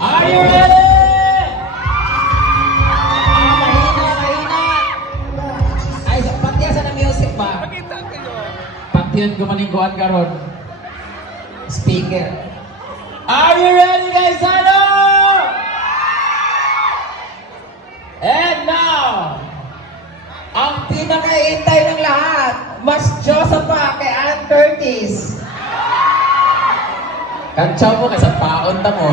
Are you ready? Mahina. Ay, patiyasan na music ba? Patiyan gumaningkuhan ka ron. Speaker. Are you ready, guys? Ano? And now, ang pinakaintay ng lahat, mas Diyosa pa kay Ann Curtis. Kantsaw mo kasi paon na mo.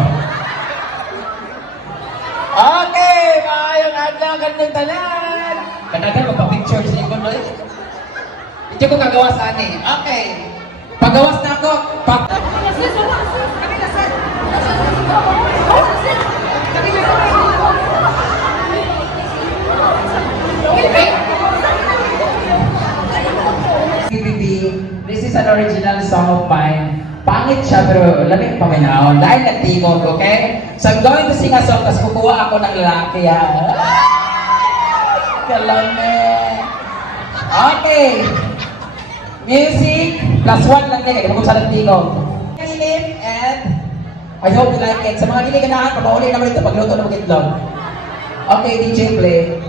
Okay, maayong adlaw kanyang tanan. Kanagan magpa-picture sa ikon doon. Hindi ko kagawas ani. Okay. Pagawas na ako. This is an original song of mine. Pangit siya pero lamig paminaon. Dahil nagtingog, okay? So I'm going to sing a song tapos kukuha ako ng lalaki ha. Kalamig. Okay. Music +1 lang din. Kung sa nagtingog. Philip and I hope you like it. Sa mga hindi ganahan, pag-uli naman ito pagluto ng itlog. Okay, DJ play.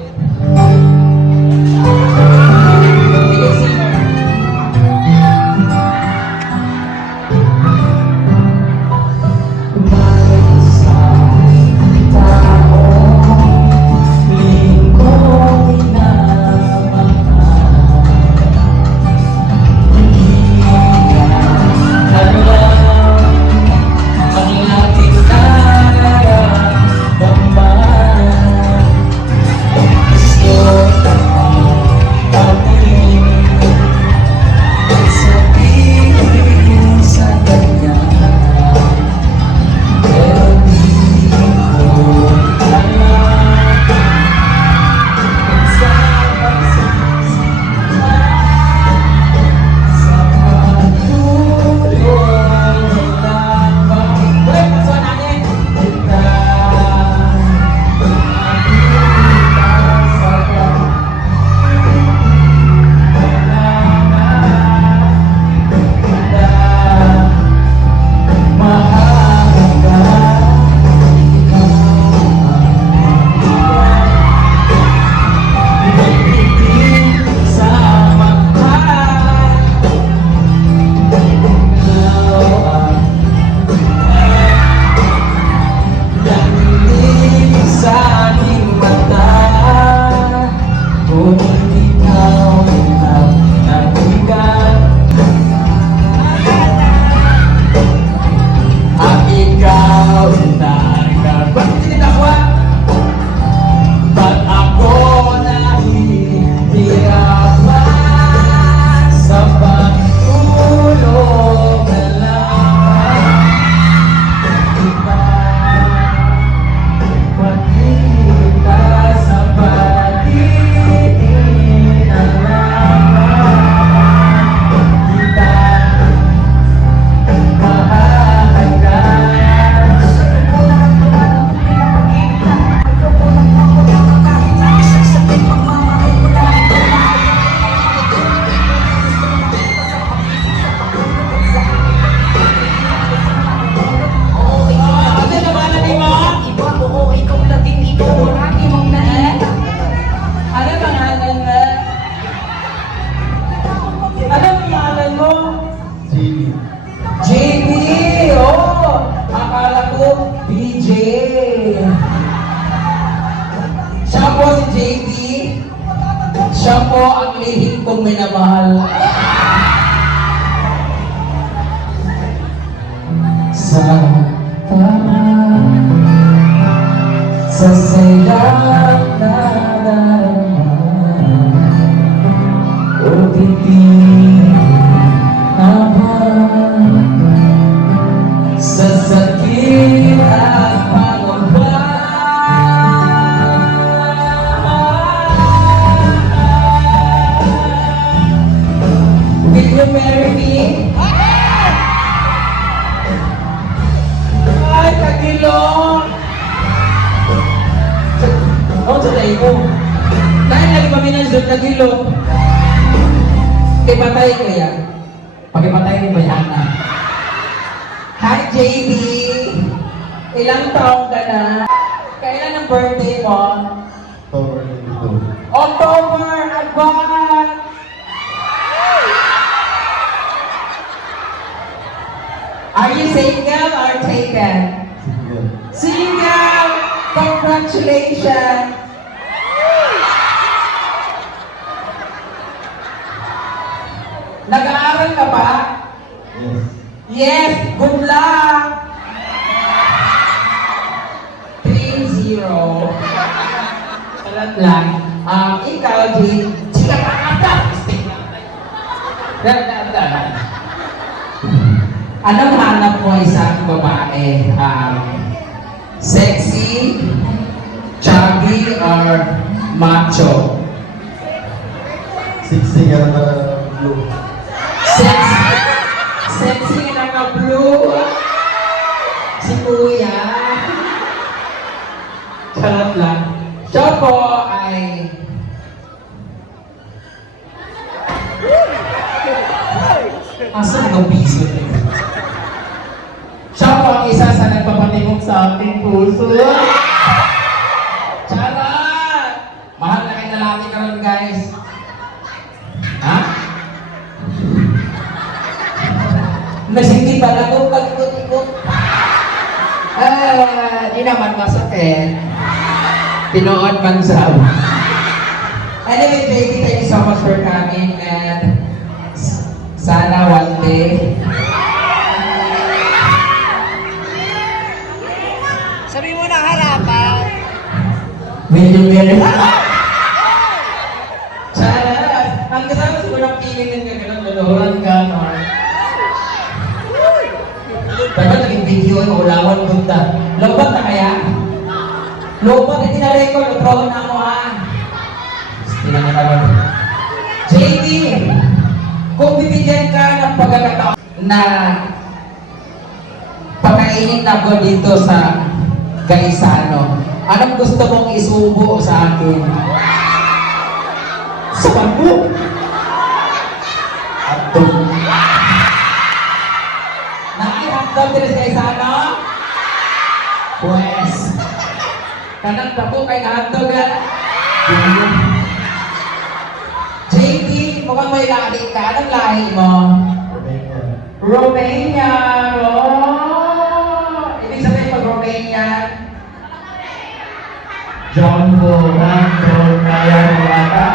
Siya po ang lihim kong minamahal. Sa sa sayang na darama o pipi naman sa sakit at pangamba. Will you marry me? Ay, kagilong! Ano sa tayo mo? Dahil lagi kami ng Zoom kagilong. Kipatay ko yan. Pagkipatay mo ba yan na? Hi, JB! Ilang taong ka na? Kailan ang birthday mo? October 22. October! Advance! Are you single or taken? Single. Single! Congratulations! Nag-aaral ka ba? Yes. Yes! Good luck! 3-0. Salat lang. Ikaw, Jane. Sika ka ka! Anong hanap mo isang babae? Sexy, chubby, or macho? Sexy ka na blue. Sexy. Sexy na ka blue. Si Kuya. Charot lang. Siya po ay... Asan ang piso niya? Siya po ang isa sa nagpapatingog sa ating puso. Charot! Mahal na kayo lalaki karon guys. Ha? Nasindi pala ko pag-ikot-ikot. Di naman masakit. Tinoon man sa... Anyway, baby, thank you so much for coming and sana one day. Sabi mo na harapan. Will you marry? Charot! Ang kasama siguro ng feeling ng gano'n, luluhuran ka, no? Dapat naging video ay maulawan punta. Lobat na kaya? Lobat, hindi na record. Utrohan na mo, ha? Hindi na naman. JD, kung bibigyan ka ng pagkakataon na pakainin ako dito sa Gaisano, anong gusto mong isubo sa akin? Sa pagbo? Ato. Nakihagdaw din sa Gaisano? Pues, kanang pagbo kay nahagdaw ka? JD, mukhang may lahi ka. Anong lahi mo? Romania. Romania! Oh! Ibig sabihin pag Romania? John Boran, John Ryan, Wata.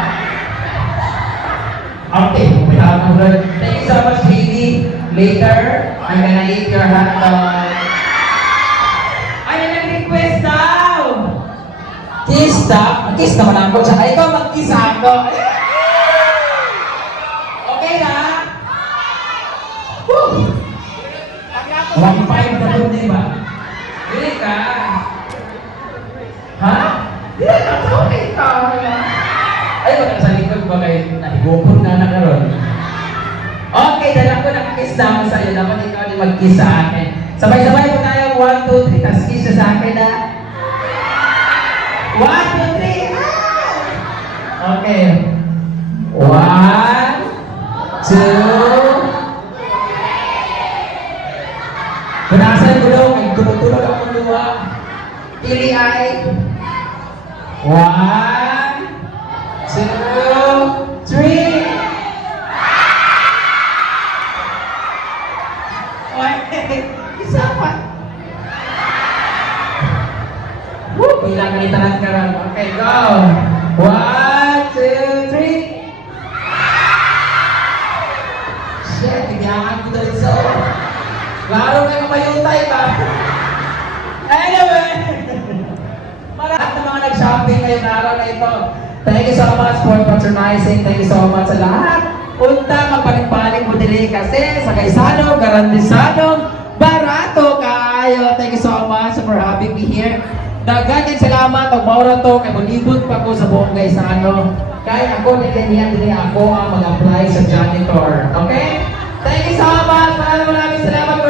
Okay, we have to learn. Thank you so much, Katie. Later, I'm gonna eat your hot dog. Ay, nag-request daw! Kiss daw? Kiss naman ako. Tsaka ikaw mag-kiss ako. Okay na? Woo! 1.5 na doon, di ba? Hindi ka. Ha? Hindi ka. Okay ka. Ay, wala sa likod ba kayo? Nahigupon na karon. Okay, dala ko nag-kiss naman sa'yo. Dapat ikaw din mag-kiss sa akin. Sabay-sabay po tayo. 1, 2, 3. Tapos kiss na sa akin na. 1, 2, 3. Okay. 1, 2. Punasan ko daw, ay tumutulog ako luwa. Pili ay 1, 2, 3. Okay, isa pa. Woo! Bilang ganitanan ka rin. Okay, go. 1, 2, 3. Shit, bigyan ko dahil sa... Laro kayo mayutay ba? Anyway! Lahat ng mga nag-shopping ngayong araw na ito. Thank you so much for patronizing. Thank you so much sa lahat. Unta, magpaling-paling mo dili kasi sa Gaisano, Garantisano, barato kayo. Thank you so much for having me here. Dagan salamat og maura to kay bulibot pa ko sa buong Gaisano. Kaya ako dili ako ang mag-apply sa janitor. Okay? Thank you so much. Maraming salamat.